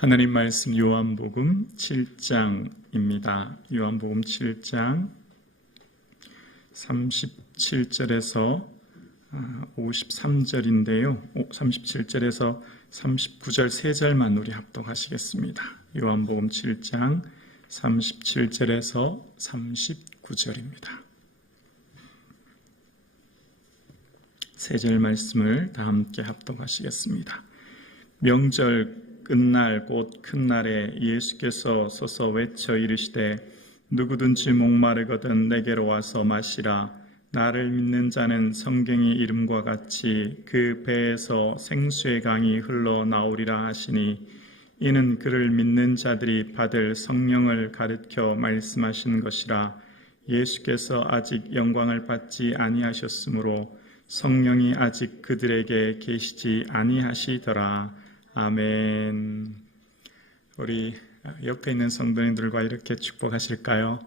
하나님 말씀 요한복음 7장입니다. 요한복음 7장 37절에서 53절인데요. 37절에서 39절 세 절만 우리 합독하시겠습니다. 요한복음 7장 37절에서 39절입니다. 세 절 말씀을 다 함께 합독하시겠습니다. 명절 끝날 곧 큰 날에 예수께서 서서 외쳐 이르시되 누구든지 목마르거든 내게로 와서 마시라. 나를 믿는 자는 성경의 이름과 같이 그 배에서 생수의 강이 흘러나오리라 하시니 이는 그를 믿는 자들이 받을 성령을 가르쳐 말씀하신 것이라. 예수께서 아직 영광을 받지 아니하셨으므로 성령이 아직 그들에게 계시지 아니하시더라. 아멘. 우리 옆에 있는 성도님들과 이렇게 축복하실까요?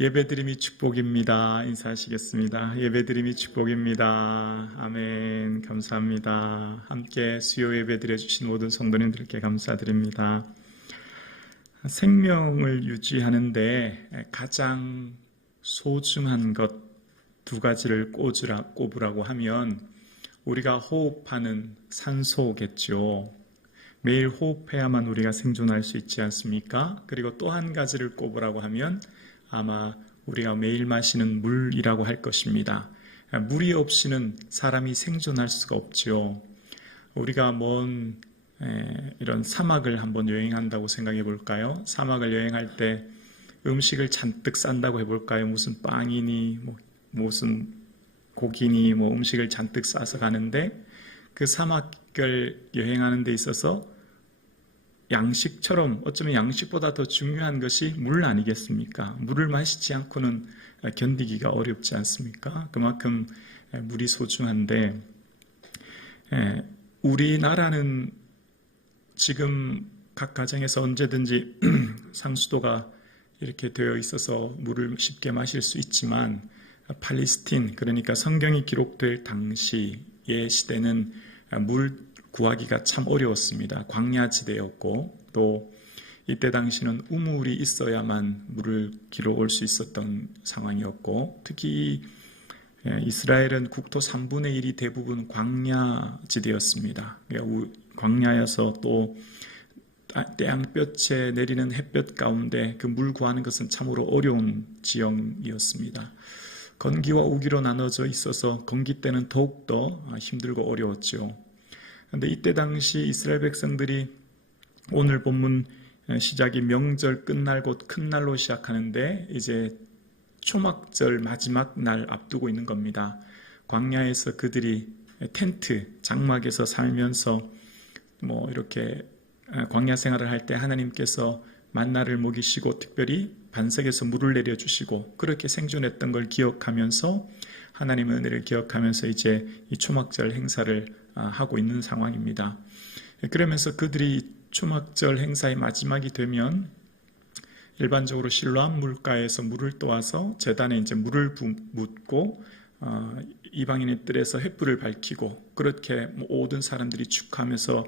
예배드림이 축복입니다. 인사하시겠습니다. 예배드림이 축복입니다. 아멘. 감사합니다. 함께 수요 예배 드려주신 모든 성도님들께 감사드립니다. 생명을 유지하는데 가장 소중한 것 두 가지를 꼽으라고 하면 우리가 호흡하는 산소겠죠. 매일 호흡해야만 우리가 생존할 수 있지 않습니까? 그리고 또 한 가지를 꼽으라고 하면 아마 우리가 매일 마시는 물이라고 할 것입니다. 물이 없이는 사람이 생존할 수가 없죠. 우리가 이런 사막을 한번 여행한다고 생각해 볼까요? 사막을 여행할 때 음식을 잔뜩 싼다고 해볼까요? 무슨 빵이니 무슨 고기니 음식을 잔뜩 싸서 가는데 그 사막을 여행하는 데 있어서 양식처럼 어쩌면 양식보다 더 중요한 것이 물 아니겠습니까? 물을 마시지 않고는 견디기가 어렵지 않습니까? 그만큼 물이 소중한데 우리나라는 지금 각 가정에서 언제든지 상수도가 이렇게 되어 있어서 물을 쉽게 마실 수 있지만 팔레스틴, 그러니까 성경이 기록될 당시의 시대는 물 구하기가 참 어려웠습니다. 광야지대였고 또 이때 당시는 우물이 있어야만 물을 길어올 수 있었던 상황이었고 특히 이스라엘은 국토 3분의 1이 대부분 광야지대였습니다. 광야여서 또 태양볕에 내리는 햇볕 가운데 그 물 구하는 것은 참으로 어려운 지형이었습니다. 건기와 우기로 나눠져 있어서 건기 때는 더욱더 힘들고 어려웠죠. 그런데 이때 당시 이스라엘 백성들이 오늘 본문 시작이 명절 끝날 곧 큰 날로 시작하는데 이제 초막절 마지막 날 앞두고 있는 겁니다. 광야에서 그들이 텐트, 장막에서 살면서 이렇게 광야 생활을 할 때 하나님께서 만나를 먹이시고 특별히 반석에서 물을 내려주시고 그렇게 생존했던 걸 기억하면서 하나님의 은혜를 기억하면서 이제 이 초막절 행사를 하고 있는 상황입니다. 그러면서 그들이 초막절 행사의 마지막이 되면 일반적으로 실로암 물가에서 물을 떠와서 제단에 이제 물을 묻고 이방인의 뜰에서 횃불을 밝히고 그렇게 모든 사람들이 축하하면서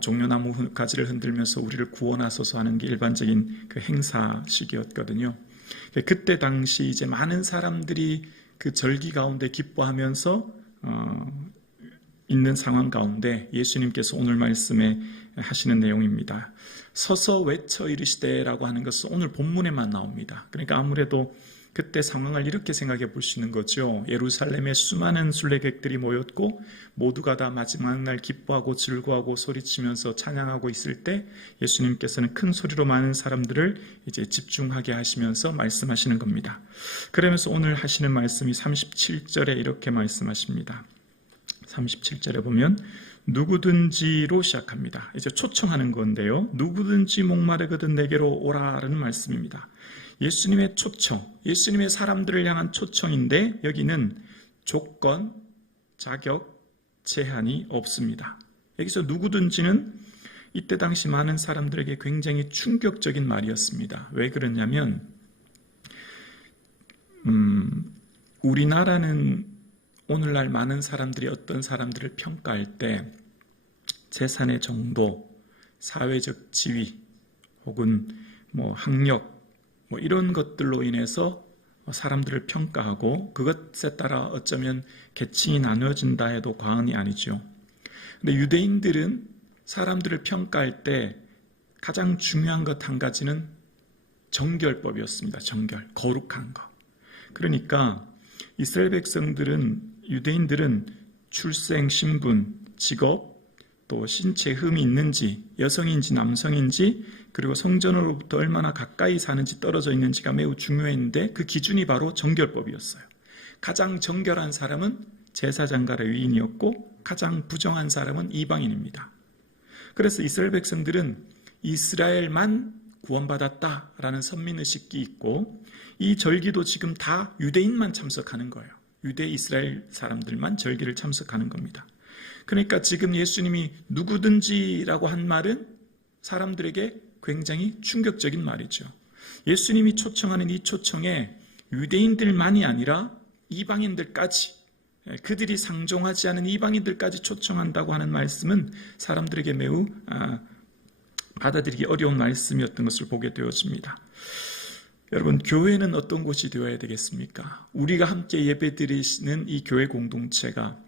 종려나무 가지를 흔들면서 우리를 구원하소서 하는 게 일반적인 그 행사식이었거든요. 그때 당시 이제 많은 사람들이 그 절기 가운데 기뻐하면서 있는 상황 가운데 예수님께서 오늘 말씀에 하시는 내용입니다. 서서 외쳐 이르시되라고 하는 것은 오늘 본문에만 나옵니다. 그러니까 아무래도 그때 상황을 이렇게 생각해 볼 수 있는 거죠. 예루살렘에 수많은 순례객들이 모였고 모두가 다 마지막 날 기뻐하고 즐거워하고 소리치면서 찬양하고 있을 때 예수님께서는 큰 소리로 많은 사람들을 이제 집중하게 하시면서 말씀하시는 겁니다. 그러면서 오늘 하시는 말씀이 37절에 이렇게 말씀하십니다. 37절에 보면 누구든지로 시작합니다. 이제 초청하는 건데요. 누구든지 목마르거든 내게로 오라라는 말씀입니다. 예수님의 초청, 예수님의 사람들을 향한 초청인데 여기는 조건, 자격, 제한이 없습니다. 여기서 누구든지는 이때 당시 많은 사람들에게 굉장히 충격적인 말이었습니다. 왜 그러냐면 우리나라는 오늘날 많은 사람들이 어떤 사람들을 평가할 때 재산의 정도, 사회적 지위 혹은 학력 이런 것들로 인해서 사람들을 평가하고 그것에 따라 어쩌면 계층이 나누어진다 해도 과언이 아니죠. 근데 유대인들은 사람들을 평가할 때 가장 중요한 것 한 가지는 정결법이었습니다. 정결, 거룩한 것. 그러니까 이스라엘 백성들은, 유대인들은 출생, 신분, 직업, 또 신체 흠이 있는지, 여성인지 남성인지, 그리고 성전으로부터 얼마나 가까이 사는지 떨어져 있는지가 매우 중요했는데 그 기준이 바로 정결법이었어요. 가장 정결한 사람은 제사장갈의 위인이었고 가장 부정한 사람은 이방인입니다. 그래서 이스라엘 백성들은 이스라엘만 구원받았다라는 선민의식이 있고 이 절기도 지금 다 유대인만 참석하는 거예요. 유대 이스라엘 사람들만 절기를 참석하는 겁니다. 그러니까 지금 예수님이 누구든지라고 한 말은 사람들에게 굉장히 충격적인 말이죠. 예수님이 초청하는 이 초청에 유대인들만이 아니라 이방인들까지, 그들이 상종하지 않은 이방인들까지 초청한다고 하는 말씀은 사람들에게 매우 받아들이기 어려운 말씀이었던 것을 보게 되어집니다. 여러분, 교회는 어떤 곳이 되어야 되겠습니까? 우리가 함께 예배드리는 이 교회 공동체가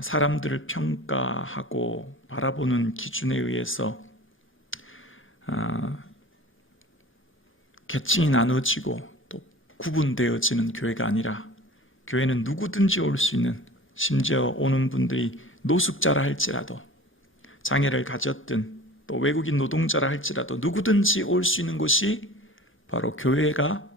사람들을 평가하고 바라보는 기준에 의해서 계층이 나눠지고 또 구분되어지는 교회가 아니라 교회는 누구든지 올 수 있는, 심지어 오는 분들이 노숙자라 할지라도 장애를 가졌든 또 외국인 노동자라 할지라도 누구든지 올 수 있는 곳이 바로 교회가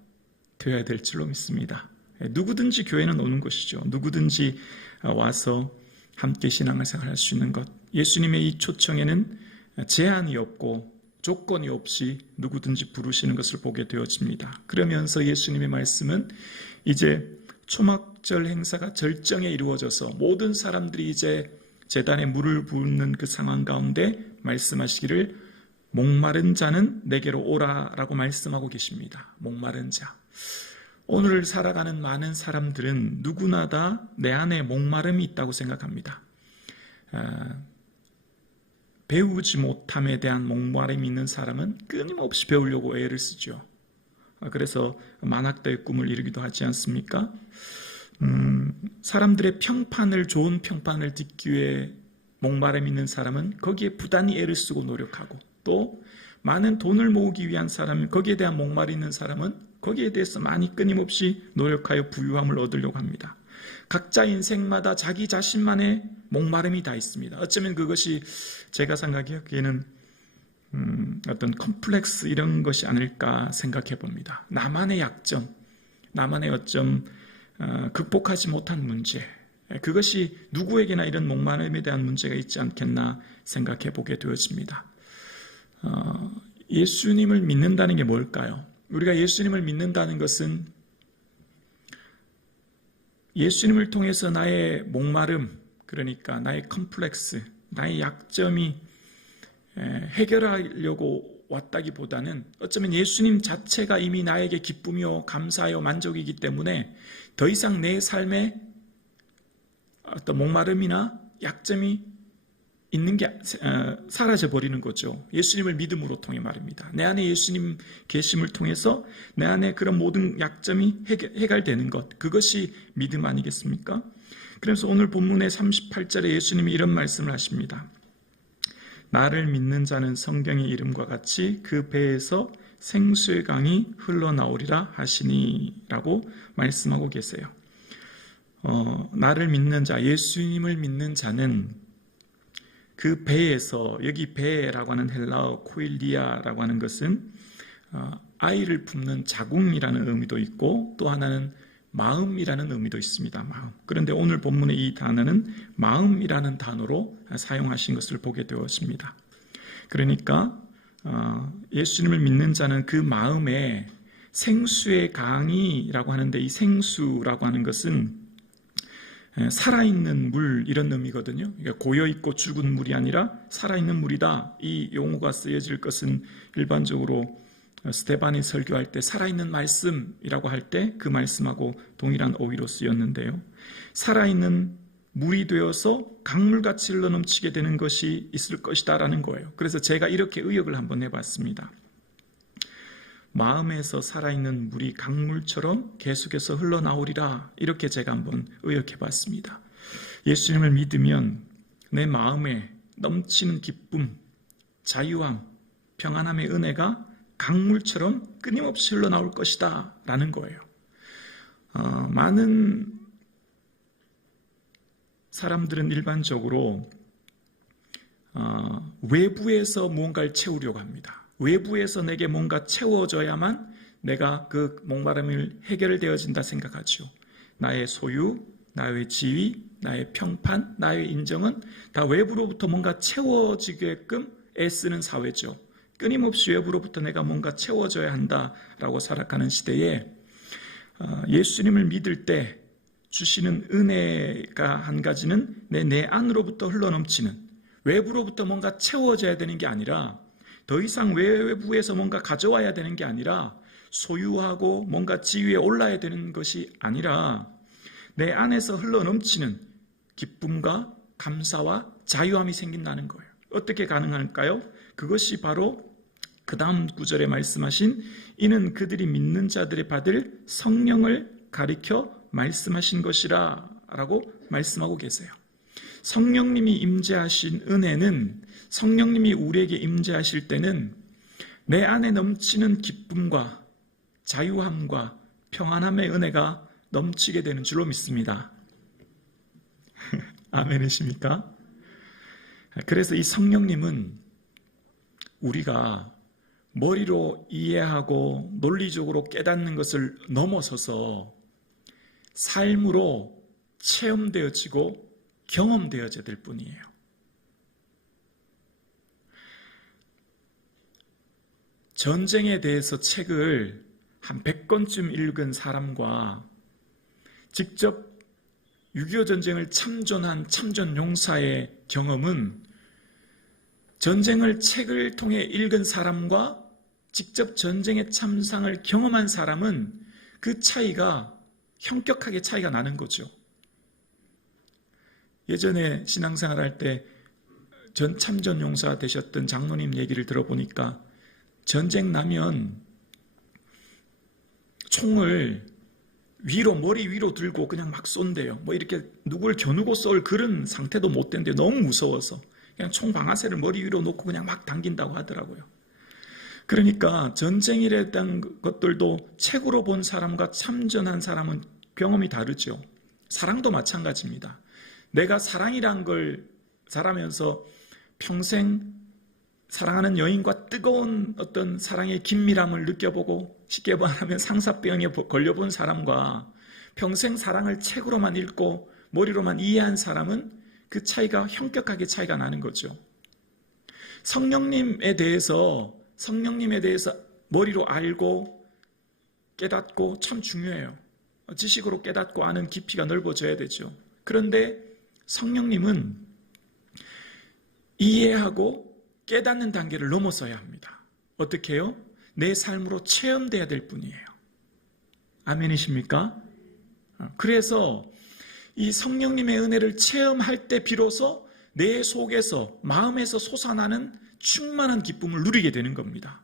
되어야 될 줄로 믿습니다. 누구든지 교회는 오는 것이죠. 누구든지 와서 함께 신앙생활 할 수 있는 것. 예수님의 이 초청에는 제한이 없고 조건이 없이 누구든지 부르시는 것을 보게 되어집니다. 그러면서 예수님의 말씀은 이제 초막절 행사가 절정에 이루어져서 모든 사람들이 이제 제단에 물을 붓는 그 상황 가운데 말씀하시기를 목마른 자는 내게로 오라라고 말씀하고 계십니다. 목마른 자. 오늘 살아가는 많은 사람들은 누구나 다 내 안에 목마름이 있다고 생각합니다. 배우지 못함에 대한 목마름이 있는 사람은 끊임없이 배우려고 애를 쓰죠. 그래서 만학도의 꿈을 이루기도 하지 않습니까? 사람들의 평판을, 좋은 평판을 듣기 위해 목마름 있는 사람은 거기에 부단히 애를 쓰고 노력하고, 또 많은 돈을 모으기 위한 사람, 거기에 대한 목마름 있는 사람은 거기에 대해서 많이 끊임없이 노력하여 부유함을 얻으려고 합니다. 각자 인생마다 자기 자신만의 목마름이 다 있습니다. 어쩌면 그것이 제가 생각하기에는 어떤 컴플렉스 이런 것이 아닐까 생각해 봅니다. 나만의 약점, 나만의 어쩜 극복하지 못한 문제, 그것이 누구에게나 이런 목마름에 대한 문제가 있지 않겠나 생각해 보게 되어집니다. 예수님을 믿는다는 게 뭘까요? 우리가 예수님을 믿는다는 것은 예수님을 통해서 나의 목마름, 그러니까 나의 컴플렉스, 나의 약점이 해결하려고 왔다기보다는 어쩌면 예수님 자체가 이미 나에게 기쁨이요, 감사요, 만족이기 때문에 더 이상 내 삶에 어떤 목마름이나 약점이 있는 게 사라져버리는 거죠. 예수님을 믿음으로 통해 말입니다. 내 안에 예수님 계심을 통해서 내 안에 그런 모든 약점이 해결되는 것, 그것이 믿음 아니겠습니까? 그래서 오늘 본문의 38절에 예수님이 이런 말씀을 하십니다. 나를 믿는 자는 성경의 이름과 같이 그 배에서 생수의 강이 흘러나오리라 하시니 라고 말씀하고 계세요. 나를 믿는 자, 예수님을 믿는 자는 그 배에서, 여기 배라고 하는 헬라어 코일리아라고 하는 것은 아이를 품는 자궁이라는 의미도 있고 또 하나는 마음이라는 의미도 있습니다. 마음. 그런데 오늘 본문의 이 단어는 마음이라는 단어로 사용하신 것을 보게 되었습니다. 그러니까 예수님을 믿는 자는 그 마음에 생수의 강이라고 하는데, 이 생수라고 하는 것은 살아있는 물, 이런 의미거든요. 그러니까 고여있고 죽은 물이 아니라 살아있는 물이다. 이 용어가 쓰여질 것은 일반적으로 스데반이 설교할 때 살아있는 말씀이라고 할 때 그 말씀하고 동일한 어휘로 쓰였는데요. 살아있는 물이 되어서 강물같이 흘러넘치게 되는 것이 있을 것이다 라는 거예요. 그래서 제가 이렇게 의역을 한번 해봤습니다. 마음에서 살아있는 물이 강물처럼 계속해서 흘러나오리라, 이렇게 제가 한번 의역해봤습니다. 예수님을 믿으면 내 마음에 넘치는 기쁨, 자유함, 평안함의 은혜가 강물처럼 끊임없이 흘러나올 것이다 라는 거예요. 많은 사람들은 일반적으로 외부에서 무언가를 채우려고 합니다. 외부에서 내게 뭔가 채워져야만 내가 그 목마름을 해결되어진다 생각하죠. 나의 소유, 나의 지위, 나의 평판, 나의 인정은 다 외부로부터 뭔가 채워지게끔 애쓰는 사회죠. 끊임없이 외부로부터 내가 뭔가 채워져야 한다라고 살아가는 시대에 예수님을 믿을 때 주시는 은혜가 한 가지는 내 안으로부터 흘러넘치는, 외부로부터 뭔가 채워져야 되는 게 아니라, 더 이상 외부에서 뭔가 가져와야 되는 게 아니라, 소유하고 뭔가 지위에 올라야 되는 것이 아니라 내 안에서 흘러넘치는 기쁨과 감사와 자유함이 생긴다는 거예요. 어떻게 가능할까요? 그것이 바로 그 다음 구절에 말씀하신 이는 그들이 믿는 자들이 받을 성령을 가리켜 말씀하신 것이라 라고 말씀하고 계세요. 성령님이 임재하신 은혜는, 성령님이 우리에게 임재하실 때는 내 안에 넘치는 기쁨과 자유함과 평안함의 은혜가 넘치게 되는 줄로 믿습니다. 아멘이십니까? 그래서 이 성령님은 우리가 머리로 이해하고 논리적으로 깨닫는 것을 넘어서서 삶으로 체험되어지고 경험되어져야 될 뿐이에요. 전쟁에 대해서 책을 한 100권쯤 읽은 사람과 직접 6.25 전쟁을 참전한 참전용사의 경험은, 전쟁을 책을 통해 읽은 사람과 직접 전쟁의 참상을 경험한 사람은 그 차이가 현격하게 차이가 나는 거죠. 예전에 신앙생활 할 때 전 참전용사 되셨던 장로님 얘기를 들어보니까 전쟁 나면 총을 머리 위로 들고 그냥 막 쏜대요. 뭐 이렇게 누굴 겨누고 쏠 그런 상태도 못 된대요. 너무 무서워서. 그냥 총 방아쇠를 머리 위로 놓고 그냥 막 당긴다고 하더라고요. 그러니까 전쟁에 대한 것들도 책으로 본 사람과 참전한 사람은 경험이 다르죠. 사랑도 마찬가지입니다. 내가 사랑이란 걸 살아면서 평생 사랑하는 여인과 뜨거운 어떤 사랑의 긴밀함을 느껴보고, 쉽게 말하면 상사병에 걸려본 사람과 평생 사랑을 책으로만 읽고 머리로만 이해한 사람은 그 차이가 현격하게 차이가 나는 거죠. 성령님에 대해서 머리로 알고 깨닫고 참 중요해요. 지식으로 깨닫고 아는 깊이가 넓어져야 되죠. 그런데 성령님은 이해하고 깨닫는 단계를 넘어서야 합니다. 어떻게 해요? 내 삶으로 체험돼야 될 뿐이에요. 아멘이십니까? 그래서 이 성령님의 은혜를 체험할 때 비로소 내 속에서, 마음에서 솟아나는 충만한 기쁨을 누리게 되는 겁니다.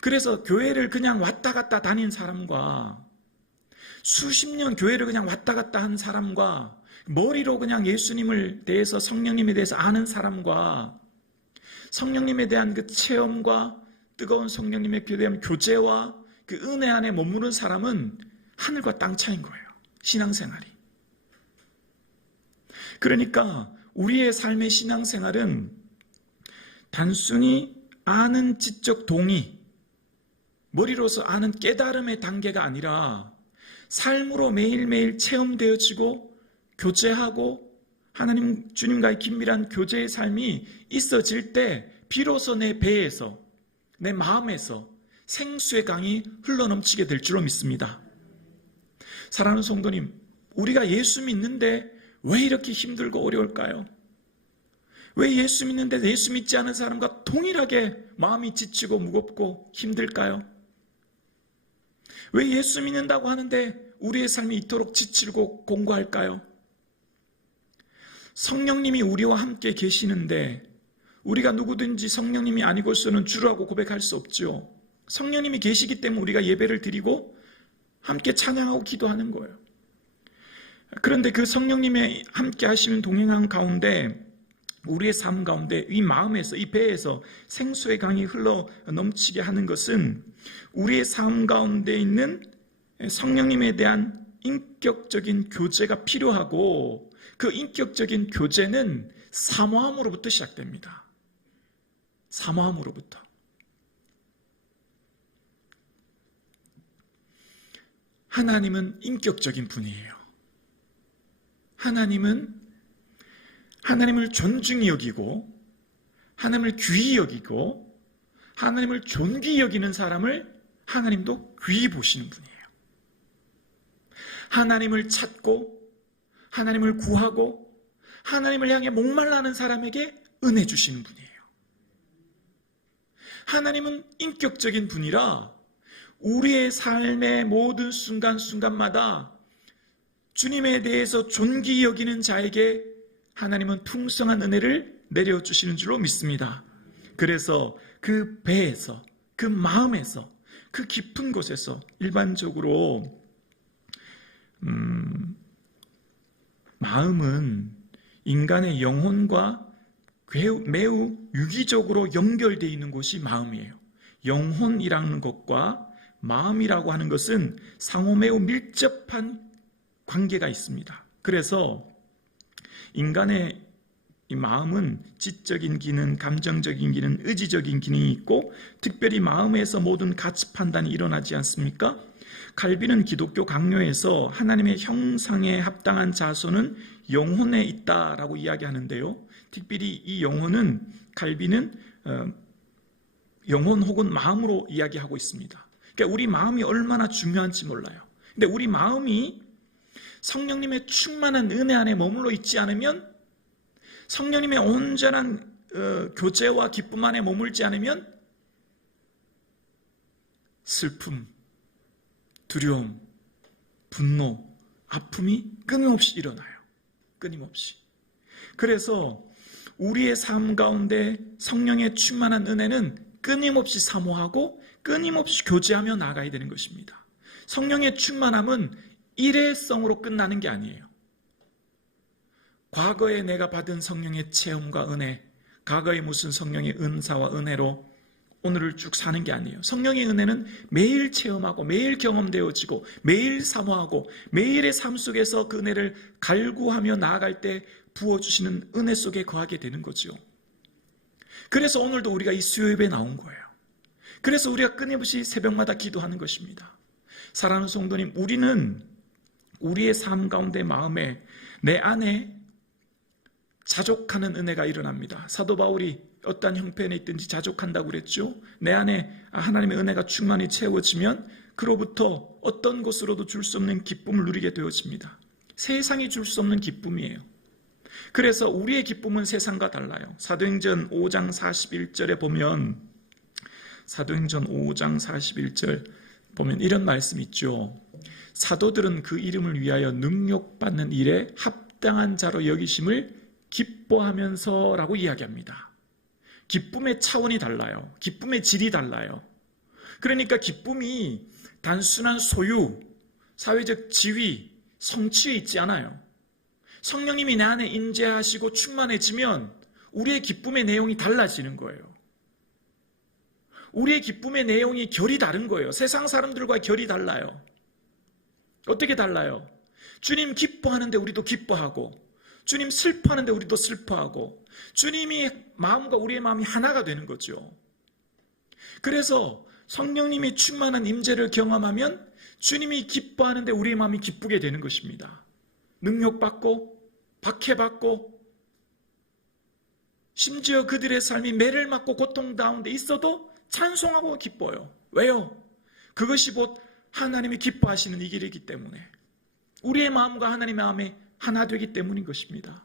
그래서 교회를 그냥 왔다 갔다 다닌 사람과, 수십 년 교회를 그냥 왔다 갔다 한 사람과, 머리로 그냥 예수님을 대해서, 성령님에 대해서 아는 사람과, 성령님에 대한 그 체험과 뜨거운 성령님에 대한 교제와 그 은혜 안에 머무는 사람은 하늘과 땅 차이인 거예요. 신앙생활이. 그러니까 우리의 삶의 신앙생활은 단순히 아는 지적 동의, 머리로서 아는 깨달음의 단계가 아니라 삶으로 매일매일 체험되어지고 교제하고 하나님 주님과의 긴밀한 교제의 삶이 있어질 때 비로소 내 배에서, 내 마음에서 생수의 강이 흘러넘치게 될 줄로 믿습니다. 사랑하는 성도님, 우리가 예수 믿는데 왜 이렇게 힘들고 어려울까요? 왜 예수 믿는데 예수 믿지 않은 사람과 동일하게 마음이 지치고 무겁고 힘들까요? 왜 예수 믿는다고 하는데 우리의 삶이 이토록 지치고 공고할까요? 성령님이 우리와 함께 계시는데 우리가 누구든지 성령님이 아니고서는 주라고 고백할 수 없죠. 성령님이 계시기 때문에 우리가 예배를 드리고 함께 찬양하고 기도하는 거예요. 그런데 그 성령님의 함께 하시는 동행한 가운데 우리의 삶 가운데 이 마음에서, 이 배에서 생수의 강이 흘러 넘치게 하는 것은 우리의 삶 가운데 있는 성령님에 대한 인격적인 교제가 필요하고, 그 인격적인 교제는 사모함으로부터 시작됩니다. 사모함으로부터. 하나님은 인격적인 분이에요. 하나님을 존중히 여기고, 하나님을 귀히 여기고, 하나님을 존귀히 여기는 사람을 하나님도 귀히 보시는 분이에요. 하나님을 찾고, 하나님을 구하고, 하나님을 향해 목말라는 사람에게 은혜 주시는 분이에요. 하나님은 인격적인 분이라 우리의 삶의 모든 순간순간마다 주님에 대해서 존귀히 여기는 자에게 하나님은 풍성한 은혜를 내려주시는 줄로 믿습니다. 그래서 그 배에서, 그 마음에서, 그 깊은 곳에서 일반적으로 마음은 인간의 영혼과 매우 유기적으로 연결되어 있는 곳이 마음이에요. 영혼이라는 것과 마음이라고 하는 것은 상호 매우 밀접한 관계가 있습니다. 그래서 인간의 이 마음은 지적인 기능, 감정적인 기능, 의지적인 기능이 있고, 특별히 마음에서 모든 가치 판단이 일어나지 않습니까? 칼빈은 기독교 강요에서 하나님의 형상에 합당한 자손은 영혼에 있다라고 이야기하는데요. 특별히 이 영혼은 칼빈은 영혼 혹은 마음으로 이야기하고 있습니다. 그러니까 우리 마음이 얼마나 중요한지 몰라요. 근데 우리 마음이 성령님의 충만한 은혜 안에 머물러 있지 않으면, 성령님의 온전한 교제와 기쁨 안에 머물지 않으면 슬픔, 두려움, 분노, 아픔이 끊임없이 일어나요. 끊임없이. 그래서 우리의 삶 가운데 성령의 충만한 은혜는 끊임없이 사모하고 끊임없이 교제하며 나아가야 되는 것입니다. 성령의 충만함은 일회성으로 끝나는 게 아니에요. 과거에 내가 받은 성령의 체험과 은혜, 과거에 무슨 성령의 은사와 은혜로 오늘을 쭉 사는 게 아니에요. 성령의 은혜는 매일 체험하고 매일 경험되어지고 매일 사모하고 매일의 삶 속에서 그 은혜를 갈구하며 나아갈 때 부어주시는 은혜 속에 거하게 되는 거죠. 그래서 오늘도 우리가 이 수요예배에 나온 거예요. 그래서 우리가 끊임없이 새벽마다 기도하는 것입니다. 사랑하는 성도님, 우리는 우리의 삶 가운데 마음에 내 안에 자족하는 은혜가 일어납니다. 사도 바울이 어떤 형편에 있든지 자족한다고 그랬죠. 내 안에 하나님의 은혜가 충만히 채워지면 그로부터 어떤 것으로도 줄 수 없는 기쁨을 누리게 되어집니다. 세상이 줄 수 없는 기쁨이에요. 그래서 우리의 기쁨은 세상과 달라요. 사도행전 5장 41절에 보면, 사도행전 5장 41절 보면 이런 말씀 있죠. 사도들은 그 이름을 위하여 능욕받는 일에 합당한 자로 여기심을 기뻐하면서 라고 이야기합니다. 기쁨의 차원이 달라요. 기쁨의 질이 달라요. 그러니까 기쁨이 단순한 소유, 사회적 지위, 성취에 있지 않아요. 성령님이 내 안에 임재하시고 충만해지면 우리의 기쁨의 내용이 달라지는 거예요. 우리의 기쁨의 내용이 결이 다른 거예요. 세상 사람들과 결이 달라요. 어떻게 달라요? 주님 기뻐하는데 우리도 기뻐하고, 주님 슬퍼하는데 우리도 슬퍼하고, 주님이 마음과 우리의 마음이 하나가 되는 거죠. 그래서 성령님이 충만한 임재를 경험하면 주님이 기뻐하는데 우리의 마음이 기쁘게 되는 것입니다. 능력받고 박해받고 심지어 그들의 삶이 매를 맞고 고통 가운데 있어도 찬송하고 기뻐요. 왜요? 그것이 곧 하나님이 기뻐하시는 이 길이기 때문에, 우리의 마음과 하나님의 마음이 하나 되기 때문인 것입니다.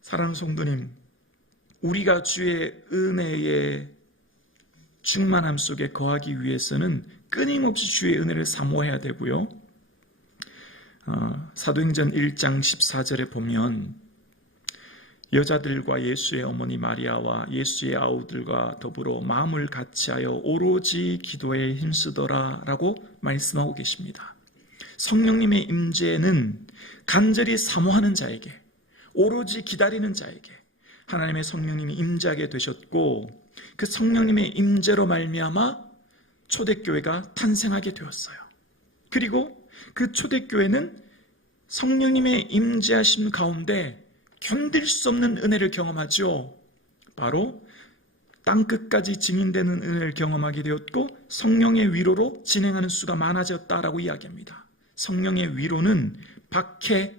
사랑하는 성도님, 우리가 주의 은혜의 충만함 속에 거하기 위해서는 끊임없이 주의 은혜를 사모해야 되고요. 사도행전 1장 14절에 보면 여자들과 예수의 어머니 마리아와 예수의 아우들과 더불어 마음을 같이하여 오로지 기도에 힘쓰더라 라고 말씀하고 계십니다. 성령님의 임재는 간절히 사모하는 자에게, 오로지 기다리는 자에게 하나님의 성령님이 임재하게 되셨고, 그 성령님의 임재로 말미암아 초대교회가 탄생하게 되었어요. 그리고 그 초대교회는 성령님의 임재하심 가운데 견딜 수 없는 은혜를 경험하죠. 바로 땅끝까지 증인되는 은혜를 경험하게 되었고, 성령의 위로로 진행하는 수가 많아졌다라고 이야기합니다. 성령의 위로는 박해,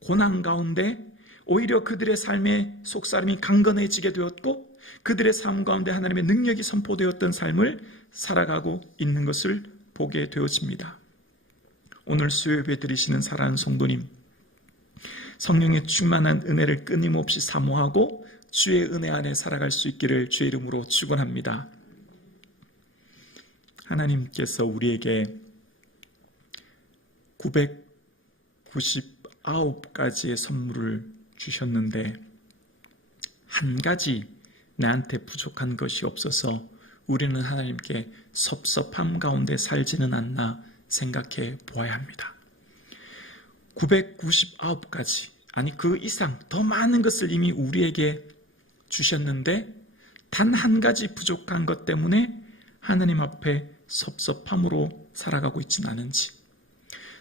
고난 가운데 오히려 그들의 삶의 속사람이 강건해지게 되었고, 그들의 삶 가운데 하나님의 능력이 선포되었던 삶을 살아가고 있는 것을 보게 되어집니다. 오늘 수요예배 드리시는 사랑하는 성도님, 성령의 충만한 은혜를 끊임없이 사모하고 주의 은혜 안에 살아갈 수 있기를 주의 이름으로 축원합니다. 하나님께서 우리에게 999가지의 선물을 주셨는데 한 가지 나한테 부족한 것이 없어서 우리는 하나님께 섭섭함 가운데 살지는 않나 생각해 보아야 합니다. 999가지, 아니 그 이상 더 많은 것을 이미 우리에게 주셨는데 단 한 가지 부족한 것 때문에 하나님 앞에 섭섭함으로 살아가고 있지는 않은지.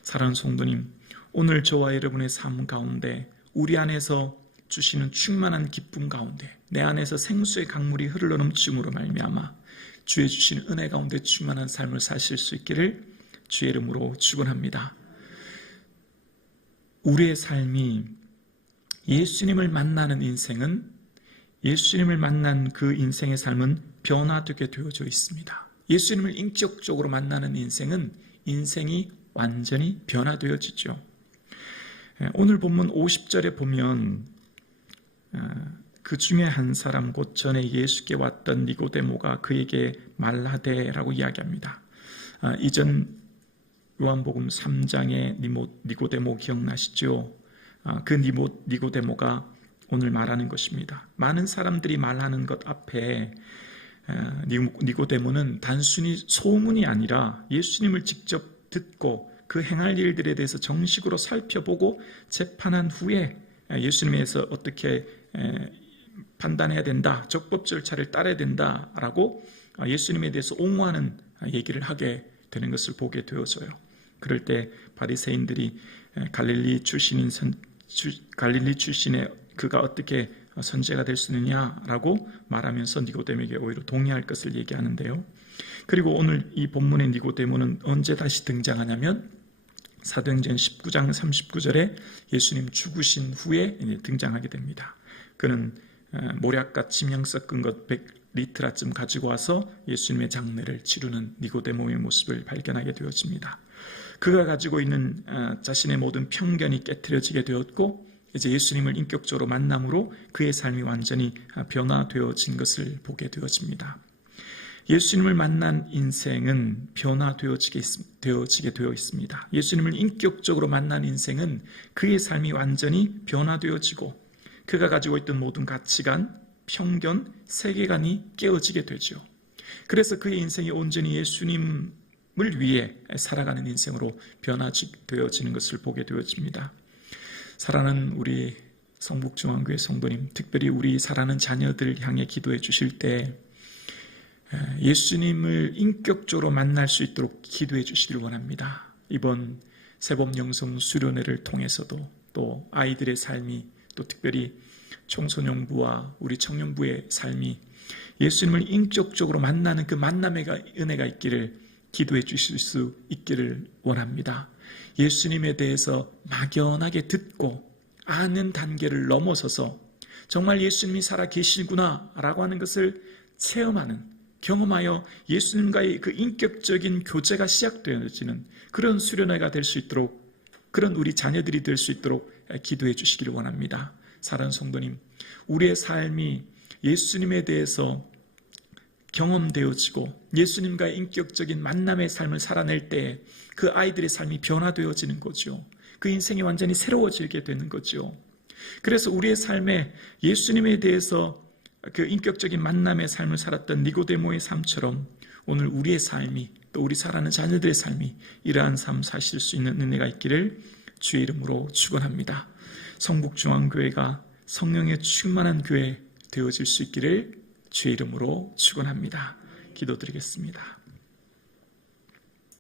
사랑하는 성도님, 오늘 저와 여러분의 삶 가운데 우리 안에서 주시는 충만한 기쁨 가운데 내 안에서 생수의 강물이 흐르러 넘침으로 말미암아 주의 주신 은혜 가운데 충만한 삶을 사실 수 있기를 주의 이름으로 축원합니다. 우리의 삶이 예수님을 만나는 인생은, 예수님을 만난 그 인생의 삶은 변화되게 되어져 있습니다. 예수님을 인격적으로 만나는 인생은 인생이 완전히 변화되어지죠. 오늘 본문 50절에 보면 그 중에 한 사람 곧 전에 예수께 왔던 니고데모가 그에게 말하되라고 이야기합니다. 이전 요한복음 3장의 니고데모 기억나시죠? 그 니고데모가 오늘 말하는 것입니다. 많은 사람들이 말하는 것 앞에 니고데모는 단순히 소문이 아니라 예수님을 직접 듣고 그 행할 일들에 대해서 정식으로 살펴보고 재판한 후에 예수님에서 어떻게 판단해야 된다, 적법 절차를 따라야 된다라고 예수님에 대해서 옹호하는 얘기를 하게 되는 것을 보게 되어져요. 그럴 때 바리새인들이 갈릴리 출신의 그가 어떻게 선지자가 될 수 있느냐라고 말하면서 니고데모에게 오히려 동의할 것을 얘기하는데요. 그리고 오늘 이 본문의 니고데모는 언제 다시 등장하냐면 사도행전 19장 39절에 예수님 죽으신 후에 등장하게 됩니다. 그는 모략과 침향 섞은 것 100리터쯤 가지고 와서 예수님의 장례를 치르는 니고데모의 모습을 발견하게 되어집니다. 그가 가지고 있는 자신의 모든 편견이 깨트려지게 되었고, 이제 예수님을 인격적으로 만남으로 그의 삶이 완전히 변화되어진 것을 보게 되어집니다. 예수님을 만난 인생은 변화되어지게 되어 있습니다. 예수님을 인격적으로 만난 인생은 그의 삶이 완전히 변화되어지고 그가 가지고 있던 모든 가치관, 편견, 세계관이 깨어지게 되죠. 그래서 그의 인생이 온전히 예수님을 위해 살아가는 인생으로 변화되어지는 것을 보게 되어집니다. 사랑하는 우리 성북중앙교회 성도님, 특별히 우리 사랑하는 자녀들 향해 기도해 주실 때 예수님을 인격적으로 만날 수 있도록 기도해 주시기를 원합니다. 이번 세범 영성 수련회를 통해서도 또 아이들의 삶이, 또 특별히 청소년부와 우리 청년부의 삶이 예수님을 인격적으로 만나는 그 만남의 은혜가 있기를 기도해 주실 수 있기를 원합니다. 예수님에 대해서 막연하게 듣고 아는 단계를 넘어서서 정말 예수님이 살아 계시구나 라고 하는 것을 체험하는, 경험하여 예수님과의 그 인격적인 교제가 시작되어지는 그런 수련회가 될 수 있도록, 그런 우리 자녀들이 될 수 있도록 기도해 주시기를 원합니다. 사랑하는 성도님, 우리의 삶이 예수님에 대해서 경험되어지고 예수님과의 인격적인 만남의 삶을 살아낼 때 그 아이들의 삶이 변화되어지는 거죠. 그 인생이 완전히 새로워지게 되는 거죠. 그래서 우리의 삶에 예수님에 대해서 그 인격적인 만남의 삶을 살았던 니고데모의 삶처럼 오늘 우리의 삶이, 또 우리 사랑하는 자녀들의 삶이 이러한 삶 사실 수 있는 은혜가 있기를 주의 이름으로 축원합니다. 성북중앙교회가 성령의 충만한 교회 되어질 수 있기를 주의 이름으로 축원합니다. 기도드리겠습니다.